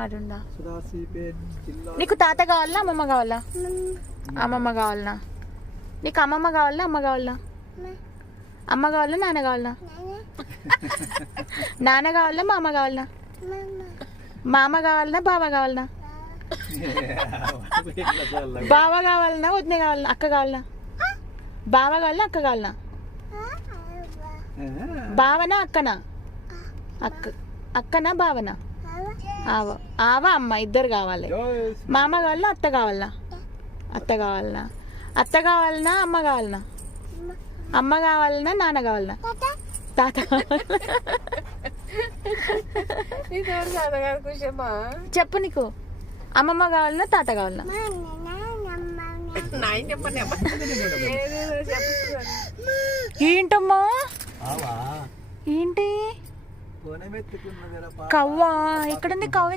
ఆడుండా. నీకు తాత కావాలా అమ్మమ్మ కావాలా? అమ్మమ్మ కావాలనా? నీకు అమ్మమ్మ కావాలా అమ్మ కావాలా? అమ్మ కావాలా నాన్న కావాలా? నాన్న కావాలా మామ కావాలనా? మామ కావాలనా బావ కావాలనా? బావ కావాలనా వదిన కావాలనా? అక్క కావాలనా? బావ కావాలనా అక్క కావాలనా? బావనా అక్కనా? అక్కనా బావనా? ఆవా అమ్మ ఇద్దరు కావాలి. మామ కావాలనా అత్త కావాలనా? అత్త కావాలనా? అత్త కావాలనా అమ్మ కావాలనా? అమ్మ కావాలనా నాన్న కావాలనా? తాత చెప్పు. నీకు అమ్మమ్మ కావాలనా తాత కావాలనా? ఏంటమ్మా ఏంటి కవ్వా? ఎక్కడుంది కవ్వ?